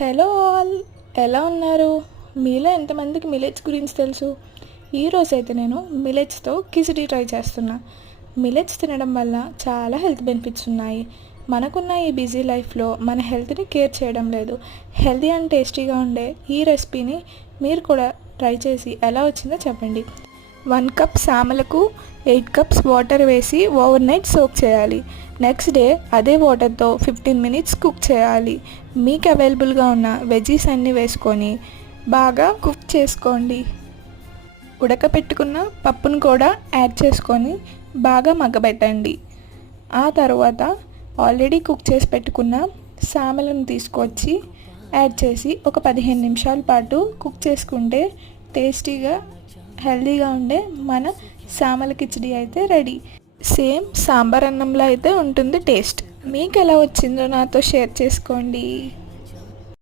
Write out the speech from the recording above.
Hello all, ఎలా ఉన్నారు? మీలో ఎంతమందికి మిలెట్స్ గురించి తెలుసు? ఈరోజైతే నేను మిలెట్స్తో కిచిడి ట్రై చేస్తున్నా. మిలెట్స్ తినడం వల్ల చాలా హెల్త్ బెనిఫిట్స్ ఉన్నాయి. మనకున్న ఈ బిజీ లైఫ్లో మన హెల్త్ని కేర్ చేయడం లేదు. హెల్తీ అండ్ టేస్టీగా ఉండే ఈ రెసిపీని మీరు కూడా ట్రై చేసి ఎలా వచ్చిందో చెప్పండి. 1 కప్ సామలకు 8 కప్స్ వాటర్ వేసి ఓవర్ నైట్ సోక్ చేయాలి. నెక్స్ట్ డే అదే వాటర్తో 15 మినిట్స్ కుక్ చేయాలి. మీకు అవైలబుల్గా ఉన్న వెజీస్ అన్నీ వేసుకొని బాగా కుక్ చేసుకోండి. ఉడకపెట్టుకున్న పప్పును కూడా యాడ్ చేసుకొని బాగా మగ్గబెట్టండి. ఆ తర్వాత ఆల్రెడీ కుక్ చేసి పెట్టుకున్న సామలను తీసుకొచ్చి యాడ్ చేసి ఒక 15 నిమిషాల పాటు కుక్ చేసుకుంటే టేస్టీగా హెల్తీగా ఉండే మన సామల కిచిడి అయితే రెడీ. సేమ్ సాంబార్ అన్నంలో అయితే ఉంటుంది టేస్ట్. మీకు ఎలా వచ్చిందో నాతో షేర్ చేసుకోండి.